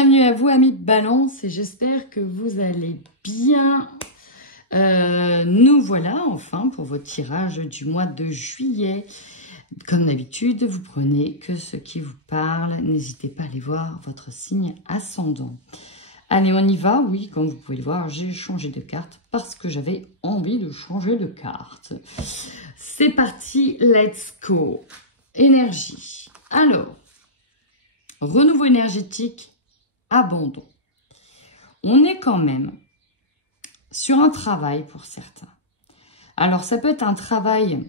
Bienvenue à vous amis Balance et j'espère que vous allez bien. Nous voilà enfin pour votre tirage du mois de juillet. Comme d'habitude, vous prenez que ce qui vous parle. N'hésitez pas à aller voir votre signe ascendant. Allez, on y va. Oui, comme vous pouvez le voir, j'ai changé de carte parce que j'avais envie de changer de carte. C'est parti, let's go. Énergie. Alors, renouveau énergétique, abandon. On est quand même sur un travail pour certains. Alors, ça peut être un travail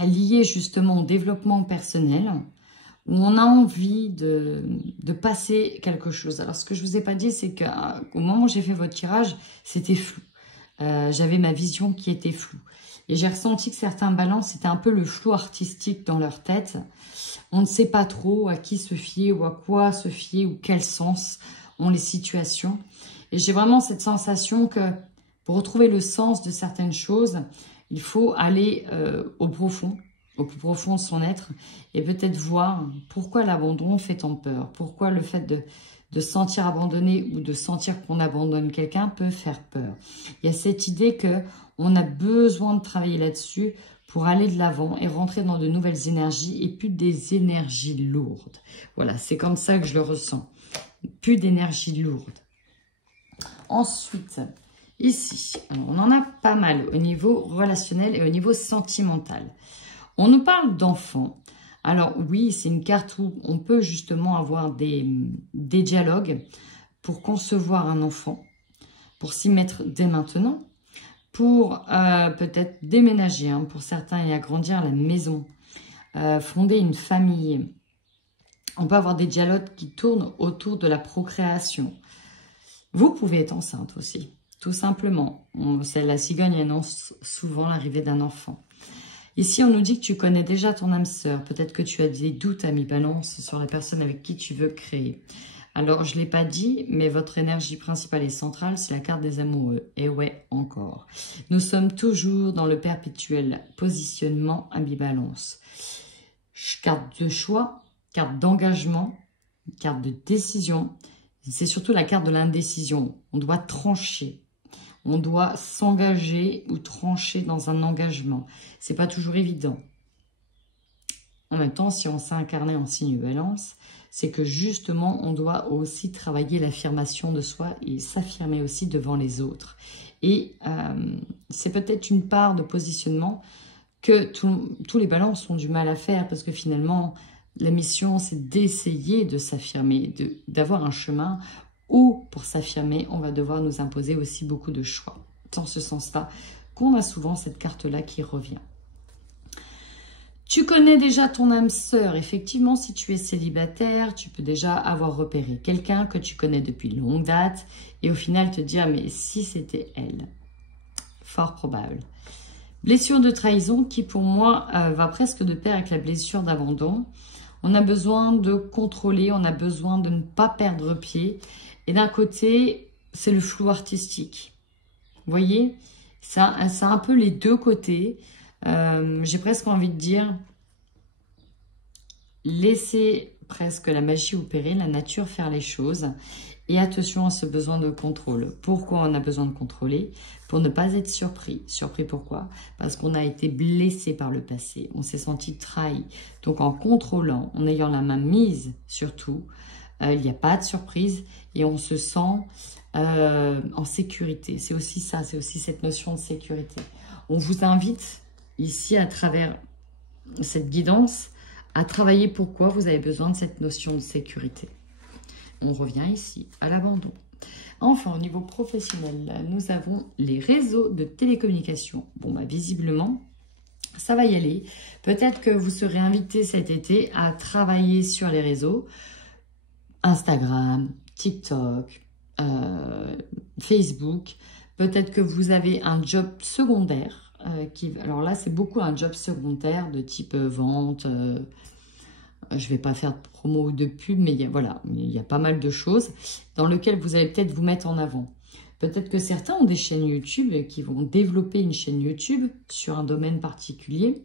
lié justement au développement personnel, où on a envie de passer quelque chose. Alors, ce que je ne vous ai pas dit, c'est qu'au moment où j'ai fait votre tirage, c'était flou. J'avais ma vision qui était floue. Et j'ai ressenti que certains balances, c'était un peu le flou artistique dans leur tête. On ne sait pas trop à qui se fier ou à quoi se fier ou quel sens ont les situations. Et j'ai vraiment cette sensation que pour retrouver le sens de certaines choses, il faut aller au plus profond de son être et peut-être voir pourquoi l'abandon fait tant peur. Pourquoi le fait de se sentir abandonné ou de sentir qu'on abandonne quelqu'un peut faire peur. Il y a cette idée qu'on a besoin de travailler là-dessus pour aller de l'avant et rentrer dans de nouvelles énergies et plus des énergies lourdes. Voilà, c'est comme ça que je le ressens. Plus d'énergie lourde. Ensuite, ici, on en a pas mal au niveau relationnel et au niveau sentimental. On nous parle d'enfants. Alors oui, c'est une carte où on peut justement avoir des dialogues pour concevoir un enfant, pour s'y mettre dès maintenant, pour peut-être déménager, hein, pour certains, et agrandir la maison, fonder une famille. On peut avoir des dialogues qui tournent autour de la procréation. Vous pouvez être enceinte aussi, tout simplement. La cigogne annonce souvent l'arrivée d'un enfant. Ici, on nous dit que tu connais déjà ton âme sœur. Peut-être que tu as des doutes, ami Balance, sur la personne avec qui tu veux créer. Alors, je ne l'ai pas dit, mais votre énergie principale et centrale, c'est la carte des amoureux. Et ouais, encore. Nous sommes toujours dans le perpétuel positionnement ami Balance. Carte de choix, carte d'engagement, carte de décision. C'est surtout la carte de l'indécision. On doit trancher. On doit s'engager ou trancher dans un engagement. C'est pas toujours évident. En même temps, si on s'est incarné en signe Balance, c'est que justement, on doit aussi travailler l'affirmation de soi et s'affirmer aussi devant les autres. Et c'est peut-être une part de positionnement que tous les balances ont du mal à faire parce que finalement, la mission, c'est d'essayer de s'affirmer, d'avoir un chemin où, pour s'affirmer, on va devoir nous imposer aussi beaucoup de choix. Dans ce sens-là, qu'on a souvent cette carte-là qui revient. Tu connais déjà ton âme sœur. Effectivement, si tu es célibataire, tu peux déjà avoir repéré quelqu'un que tu connais depuis longue date et au final te dire, mais si c'était elle? Fort probable. Blessure de trahison qui, pour moi, va presque de pair avec la blessure d'abandon. On a besoin de contrôler, on a besoin de ne pas perdre pied. Et d'un côté, c'est le flou artistique. Vous voyez, ça un peu les deux côtés. J'ai presque envie de dire, laissez presque la magie opérer, la nature faire les choses. Et attention à ce besoin de contrôle. Pourquoi on a besoin de contrôler? Pour ne pas être surpris. Surpris pourquoi? Parce qu'on a été blessé par le passé. On s'est senti trahi. Donc en contrôlant, en ayant la main mise sur tout, il n'y a pas de surprise et on se sent en sécurité. C'est aussi ça, c'est aussi cette notion de sécurité. On vous invite ici à travers cette guidance à travailler pourquoi vous avez besoin de cette notion de sécurité. On revient ici à l'abandon. Enfin, au niveau professionnel, nous avons les réseaux de télécommunication. Bon, bah, visiblement, ça va y aller. Peut-être que vous serez invité cet été à travailler sur les réseaux. Instagram, TikTok, Facebook. Peut-être que vous avez un job secondaire. Alors là, c'est beaucoup un job secondaire de type vente. Je ne vais pas faire de promo ou de pub, mais voilà, il y a pas mal de choses dans lesquelles vous allez peut-être vous mettre en avant. Peut-être que certains ont des chaînes YouTube qui vont développer une chaîne YouTube sur un domaine particulier.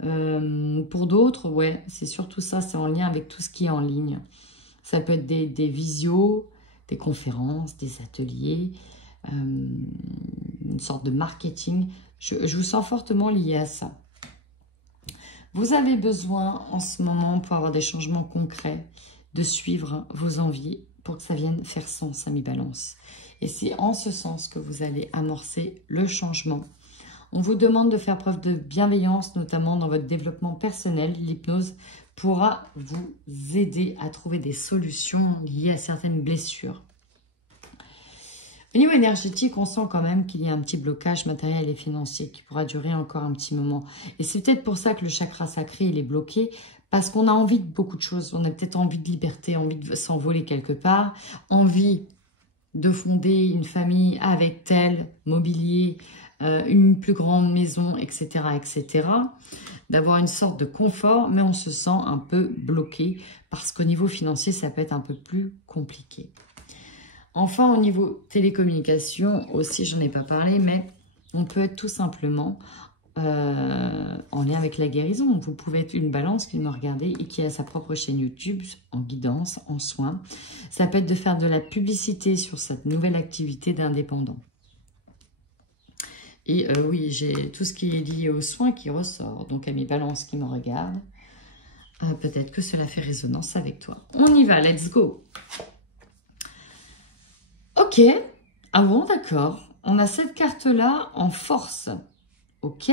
Pour d'autres, ouais, c'est surtout ça, c'est en lien avec tout ce qui est en ligne. Ça peut être des visios, des conférences, des ateliers, une sorte de marketing. Je vous sens fortement lié à ça. Vous avez besoin en ce moment, pour avoir des changements concrets, de suivre vos envies pour que ça vienne faire sens à mi-balance. Et c'est en ce sens que vous allez amorcer le changement. On vous demande de faire preuve de bienveillance, notamment dans votre développement personnel. L'hypnose pourra vous aider à trouver des solutions liées à certaines blessures. Au niveau énergétique, on sent quand même qu'il y a un petit blocage matériel et financier qui pourra durer encore un petit moment. Et c'est peut-être pour ça que le chakra sacré, il est bloqué, parce qu'on a envie de beaucoup de choses. On a peut-être envie de liberté, envie de s'envoler quelque part, envie de fonder une famille avec tel mobilier, une plus grande maison, etc., etc. D'avoir une sorte de confort, mais on se sent un peu bloqué parce qu'au niveau financier, ça peut être un peu plus compliqué. Enfin, au niveau télécommunication, aussi, j'en ai pas parlé, mais on peut être tout simplement en lien avec la guérison. Vous pouvez être une balance qui me regardez et qui a sa propre chaîne YouTube en guidance, en soins. Ça peut être de faire de la publicité sur cette nouvelle activité d'indépendant. Et oui, j'ai tout ce qui est lié aux soins qui ressort. Donc à mes balances qui me regardent, peut-être que cela fait résonance avec toi. On y va, let's go. Ok, ah bon, d'accord. On a cette carte-là en force. Ok,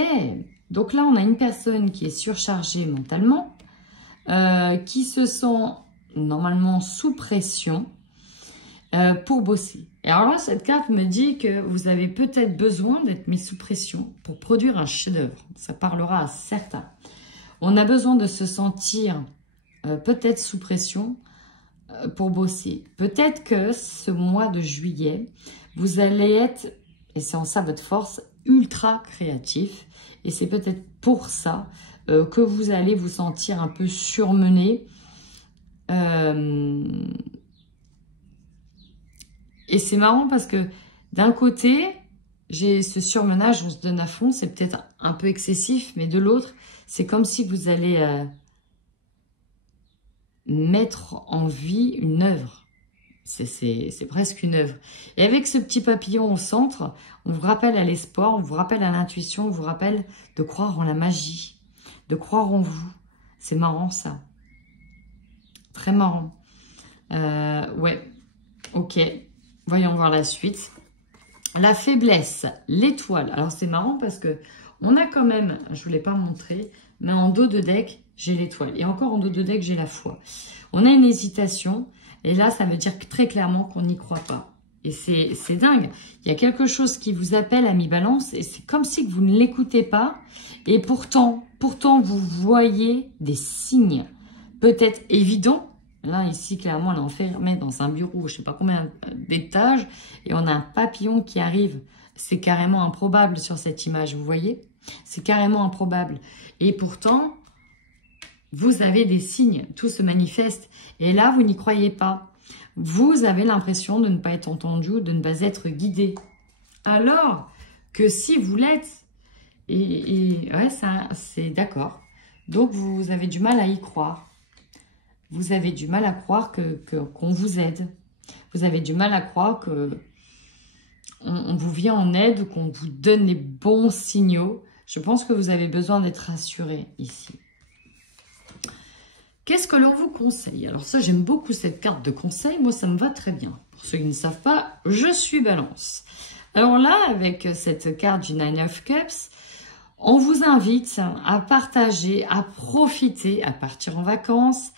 donc là, on a une personne qui est surchargée mentalement, qui se sent normalement sous pression pour bosser. Et alors là, cette carte me dit que vous avez peut-être besoin d'être mis sous pression pour produire un chef-d'œuvre. Ça parlera à certains. On a besoin de se sentir peut-être sous pression pour bosser. Peut-être que ce mois de juillet, vous allez être, et c'est en ça votre force, ultra créatif. Et c'est peut-être pour ça que vous allez vous sentir un peu surmené. Et c'est marrant parce que d'un côté, j'ai ce surmenage, on se donne à fond, c'est peut-être un peu excessif, mais de l'autre, c'est comme si vous allez mettre en vie une œuvre. C'est presque une œuvre. Et avec ce petit papillon au centre, on vous rappelle à l'espoir, on vous rappelle à l'intuition, on vous rappelle de croire en la magie, de croire en vous. C'est marrant ça. Très marrant. Ouais, ok. Voyons voir la suite. La faiblesse, l'étoile. Alors c'est marrant parce que on a quand même, je ne vous l'ai pas montré, mais en dos de deck, j'ai l'étoile. Et encore en dos de deck, j'ai la foi. On a une hésitation. Et là, ça veut dire très clairement qu'on n'y croit pas. Et c'est dingue. Il y a quelque chose qui vous appelle à mi-balance et c'est comme si vous ne l'écoutez pas. Et pourtant, vous voyez des signes. Peut-être évidents. Là, ici, clairement, on est enfermé dans un bureau, je ne sais pas combien d'étages. Et on a un papillon qui arrive. C'est carrément improbable sur cette image, vous voyez? C'est carrément improbable. Et pourtant, vous avez des signes, tout se manifeste. Et là, vous n'y croyez pas. Vous avez l'impression de ne pas être entendu, de ne pas être guidé. Alors que si vous l'êtes, ouais, ça, c'est d'accord. Donc, vous avez du mal à y croire. Vous avez du mal à croire qu'on vous aide. Vous avez du mal à croire qu'on vous vient en aide, qu'on vous donne les bons signaux. Je pense que vous avez besoin d'être rassuré ici. Qu'est-ce que l'on vous conseille? Alors ça, j'aime beaucoup cette carte de conseil. Moi, ça me va très bien. Pour ceux qui ne savent pas, je suis balance. Alors là, avec cette carte du Nine of Cups, on vous invite à partager, à profiter, à partir en vacances.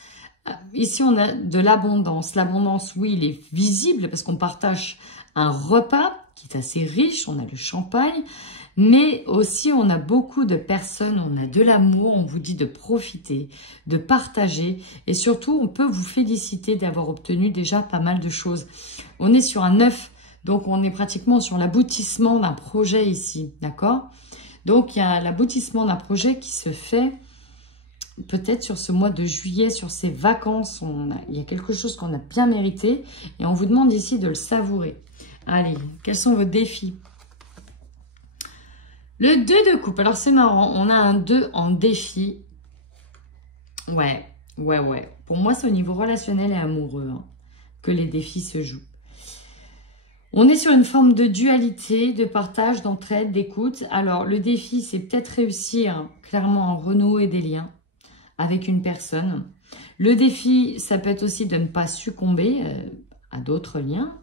Ici, on a de l'abondance. L'abondance, oui, il est visible parce qu'on partage un repas qui est assez riche. On a le champagne. Mais aussi, on a beaucoup de personnes, on a de l'amour, on vous dit de profiter, de partager. Et surtout, on peut vous féliciter d'avoir obtenu déjà pas mal de choses. On est sur un 9, donc on est pratiquement sur l'aboutissement d'un projet ici, d'accord? Donc, il y a l'aboutissement d'un projet qui se fait peut-être sur ce mois de juillet, sur ces vacances. Il y a quelque chose qu'on a bien mérité et on vous demande ici de le savourer. Allez, quels sont vos défis ? Le 2 de coupe. Alors, c'est marrant. On a un 2 en défi. Ouais. Ouais, ouais. Pour moi, c'est au niveau relationnel et amoureux hein, que les défis se jouent. On est sur une forme de dualité, de partage, d'entraide, d'écoute. Alors, le défi, c'est peut-être réussir clairement à renouer des liens avec une personne. Le défi, ça peut être aussi de ne pas succomber à d'autres liens.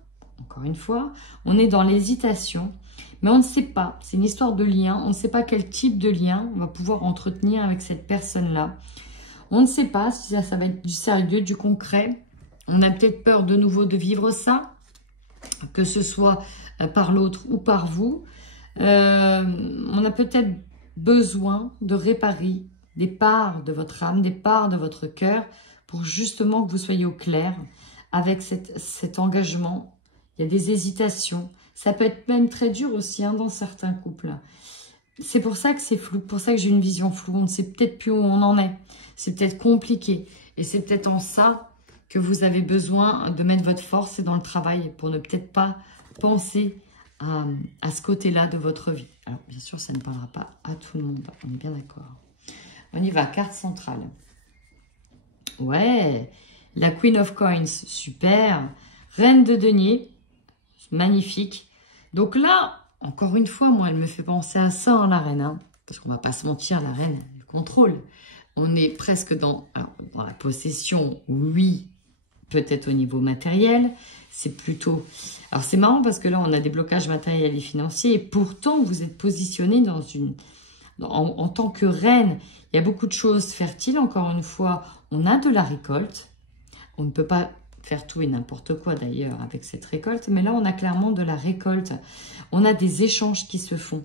Encore une fois, on est dans l'hésitation, mais on ne sait pas. C'est une histoire de lien. On ne sait pas quel type de lien on va pouvoir entretenir avec cette personne-là. On ne sait pas si ça va être du sérieux, du concret. On a peut-être peur de nouveau de vivre ça, que ce soit par l'autre ou par vous. On a peut-être besoin de réparer des parts de votre âme, des parts de votre cœur, pour justement que vous soyez au clair avec cet engagement. Il y a des hésitations. Ça peut être même très dur aussi hein, dans certains couples. C'est pour ça que c'est flou, pour ça que j'ai une vision floue. On ne sait peut-être plus où on en est. C'est peut-être compliqué. Et c'est peut-être en ça que vous avez besoin de mettre votre force dans le travail pour ne peut-être pas penser à ce côté-là de votre vie. Alors, bien sûr, ça ne parlera pas à tout le monde. On est bien d'accord. On y va, carte centrale. Ouais, la Queen of Coins, super. Reine de denier, magnifique. Donc là, encore une fois, moi, elle me fait penser à ça, hein, la reine. Hein, parce qu'on ne va pas se mentir, la reine, elle contrôle. On est presque dans la possession, oui, peut-être au niveau matériel. C'est plutôt... Alors, c'est marrant parce que là, on a des blocages matériels et financiers. Et pourtant, vous êtes positionné dans une... En tant que reine, il y a beaucoup de choses fertiles. Encore une fois, on a de la récolte. On ne peut pas faire tout et n'importe quoi d'ailleurs avec cette récolte. Mais là, on a clairement de la récolte. On a des échanges qui se font.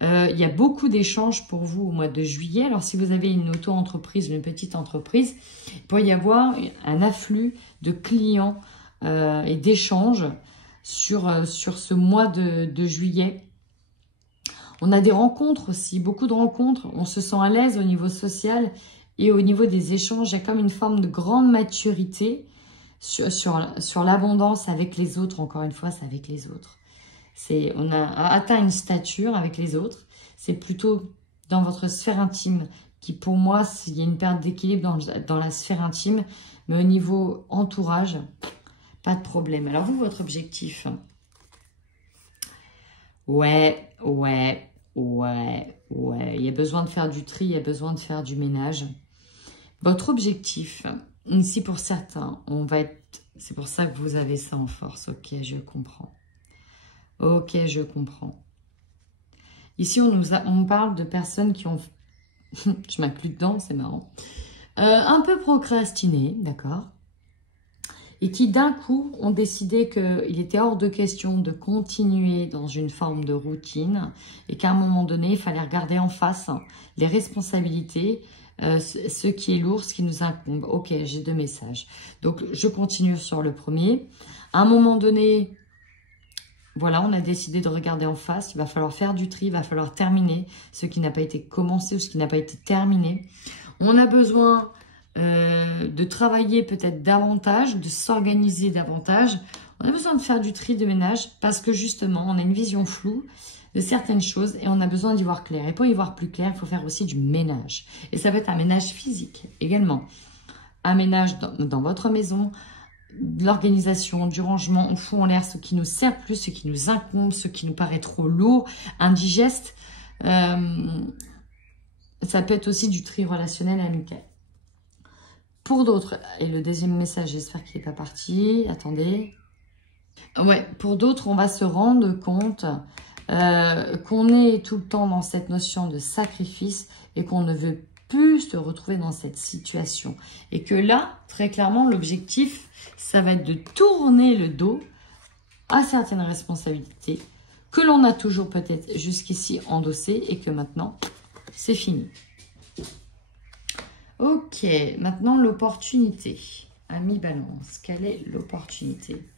Il y a beaucoup d'échanges pour vous au mois de juillet. Alors, si vous avez une auto-entreprise, une petite entreprise, il peut y avoir un afflux de clients et d'échanges sur ce mois de juillet. On a des rencontres aussi, beaucoup de rencontres. On se sent à l'aise au niveau social et au niveau des échanges. Il y a comme une forme de grande maturité sur l'abondance avec les autres. Encore une fois, c'est avec les autres. On a atteint une stature avec les autres. C'est plutôt dans votre sphère intime qui, pour moi, il y a une perte d'équilibre dans la sphère intime. Mais au niveau entourage, pas de problème. Alors vous, votre objectif? Ouais. Il y a besoin de faire du tri, il y a besoin de faire du ménage. Votre objectif, ici pour certains, c'est pour ça que vous avez ça en force. Ok, je comprends. Ok, je comprends. Ici, on parle de personnes qui ont... je m'inclus dedans, c'est marrant. Un peu procrastiné, d'accord? Et qui d'un coup ont décidé qu'il était hors de question de continuer dans une forme de routine et qu'à un moment donné, il fallait regarder en face les responsabilités, ce qui est lourd, ce qui nous incombe. Ok, j'ai 2 messages. Donc, je continue sur le premier. À un moment donné, voilà, on a décidé de regarder en face. Il va falloir faire du tri, il va falloir terminer ce qui n'a pas été commencé ou ce qui n'a pas été terminé. On a besoin... de travailler peut-être davantage, de s'organiser davantage. On a besoin de faire du tri de ménage parce que justement, on a une vision floue de certaines choses et on a besoin d'y voir clair. Et pour y voir plus clair, il faut faire aussi du ménage. Et ça peut être un ménage physique également. Un ménage dans votre maison, de l'organisation, du rangement. On fout en l'air ce qui nous sert plus, ce qui nous incombe, ce qui nous paraît trop lourd, indigeste. Ça peut être aussi du tri relationnel et amical. Pour d'autres, et le deuxième message, j'espère qu'il n'est pas parti. Attendez. Ouais, pour d'autres, on va se rendre compte qu'on est tout le temps dans cette notion de sacrifice et qu'on ne veut plus se retrouver dans cette situation. Et que là, très clairement, l'objectif, ça va être de tourner le dos à certaines responsabilités que l'on a toujours peut-être jusqu'ici endossées et que maintenant, c'est fini. Ok, maintenant l'opportunité. Ami Balance, quelle est l'opportunité?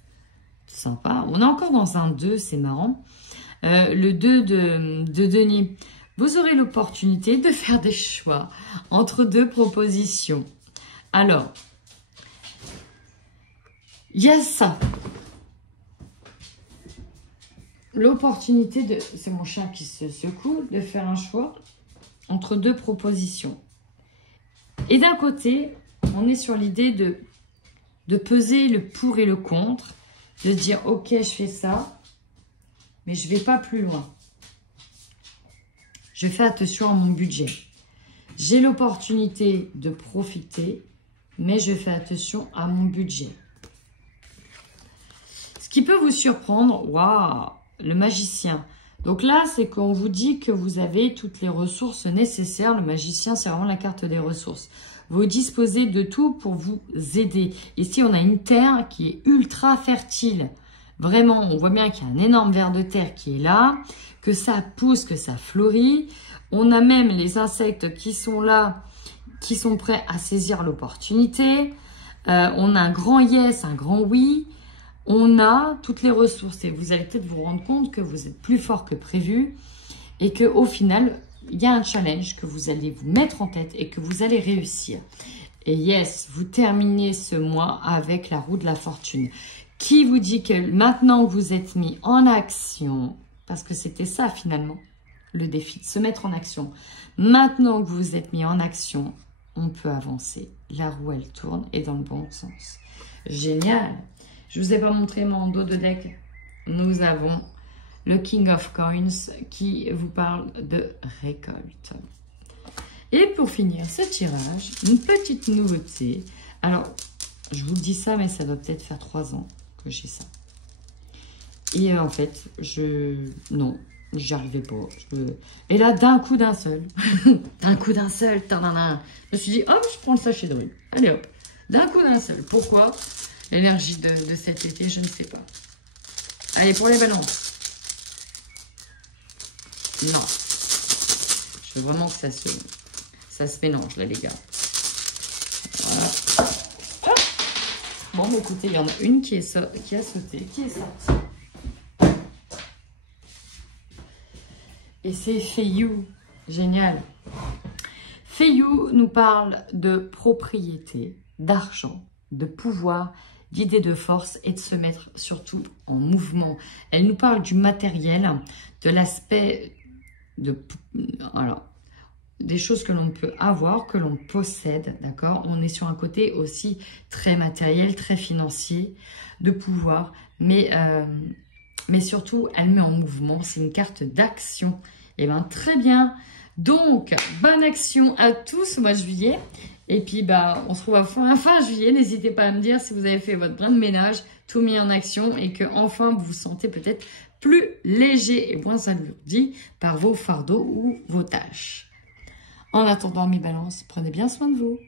Sympa. On est encore dans un 2, c'est marrant. Le 2 de denier. Vous aurez l'opportunité de faire des choix entre 2 propositions. Alors, il y a ça. L'opportunité de... C'est mon chat qui se secoue, de faire un choix entre 2 propositions. Et d'un côté, on est sur l'idée de peser le pour et le contre, de dire, ok, je fais ça, mais je ne vais pas plus loin. Je fais attention à mon budget. J'ai l'opportunité de profiter, mais je fais attention à mon budget. Ce qui peut vous surprendre, waouh, le magicien. Donc là, c'est qu'on vous dit que vous avez toutes les ressources nécessaires. Le magicien, c'est vraiment la carte des ressources. Vous disposez de tout pour vous aider. Ici, on a une terre qui est ultra fertile. Vraiment, on voit bien qu'il y a un énorme ver de terre qui est là, que ça pousse, que ça fleurit. On a même les insectes qui sont là, qui sont prêts à saisir l'opportunité. On a un grand yes, un grand oui. On a toutes les ressources et vous allez peut-être vous rendre compte que vous êtes plus fort que prévu et qu'au final, il y a un challenge que vous allez vous mettre en tête et que vous allez réussir. Et yes, vous terminez ce mois avec la roue de la fortune qui vous dit que maintenant que vous êtes mis en action, parce que c'était ça finalement, le défi, de se mettre en action. Maintenant que vous êtes mis en action, on peut avancer. La roue, elle tourne et dans le bon sens. Génial! Je ne vous ai pas montré mon dos de deck. Nous avons le King of Coins qui vous parle de récolte. Et pour finir ce tirage, une petite nouveauté. Alors, je vous dis ça, mais ça doit peut-être faire 3 ans que j'ai ça. Et en fait, non, j'y arrivais pas. Et là, d'un coup d'un seul, d'un coup d'un seul, je me suis dit, hop, je prends le sachet de rue. Allez hop, d'un coup d'un seul. Pourquoi? L'énergie de cet été, je ne sais pas. Allez, pour les balances. Non. Je veux vraiment que ça se mélange, là, les gars. Voilà. Hop. Bon, bah, écoutez, il y en a une qui a sauté, qui est sortie. Et c'est Feiyu. Génial. Feiyu nous parle de propriété, d'argent, de pouvoir, d'idées de force et de se mettre surtout en mouvement. Elle nous parle du matériel, de l'aspect des choses que l'on peut avoir, que l'on possède, d'accord? On est sur un côté aussi très matériel, très financier, de pouvoir, mais surtout, elle met en mouvement. C'est une carte d'action. Et bien, très bien. Donc, bonne action à tous au mois de juillet. Et puis, bah, on se retrouve à fin juillet. N'hésitez pas à me dire si vous avez fait votre brin de ménage, tout mis en action et que enfin vous vous sentez peut-être plus léger et moins alourdi par vos fardeaux ou vos tâches. En attendant, mes balances, prenez bien soin de vous.